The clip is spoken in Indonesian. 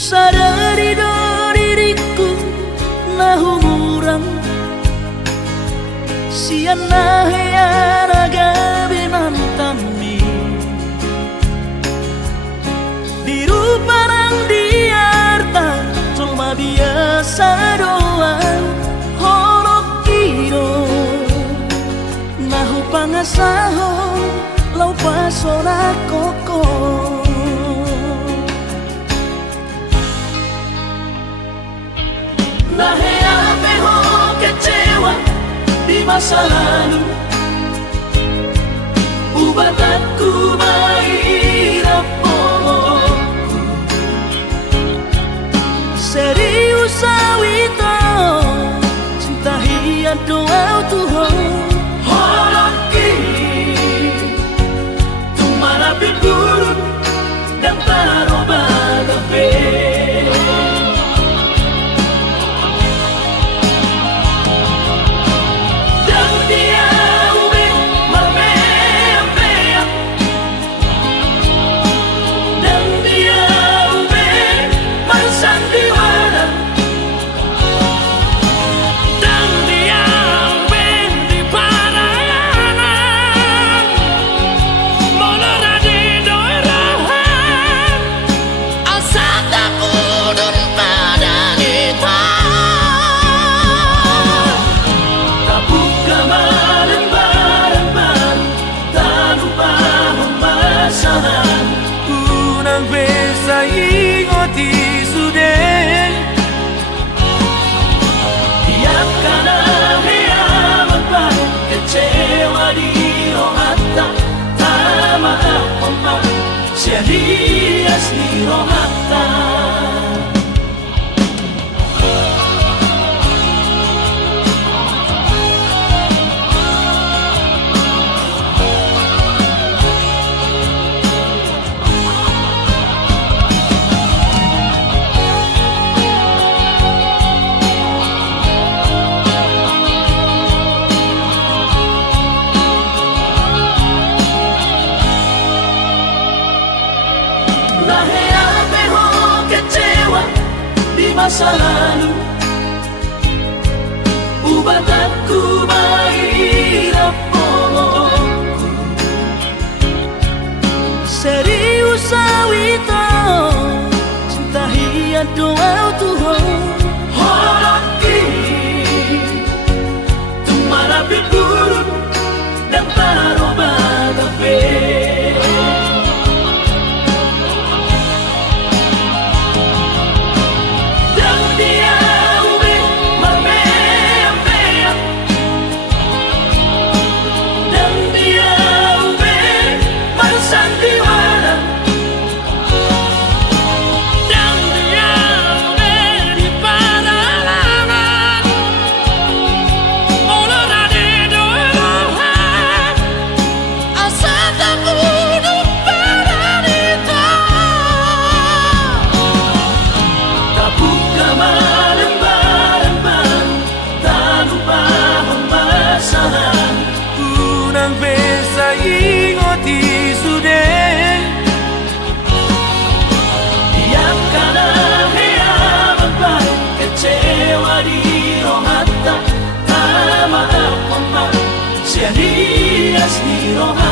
sadari do diriku na humuran siana heara gabi nantami diru parang diarta cuma biasa doang horok kiro nahu pangasahon lau pasora koko. Nahe ape ho kecewa di masa lalu, ubat aku mahirap pomoku serius awito cinta hiat doa Tuhan horok kini tumara buruk dan taroba gape. Unang besa ingoti sudah tiap kana heaman baru kecewa di rohata tama apa serius di rohata. Nahe ape ho kecewa di masa lalu, ubat aku mahirap pomoku serius awito cinta hiat doa Tuhan horok kini tumara buruk dan taroba gape. Unang besa ingoti sudah tiap kana heaman baru kecewa di rohata tama apa serius di rohata.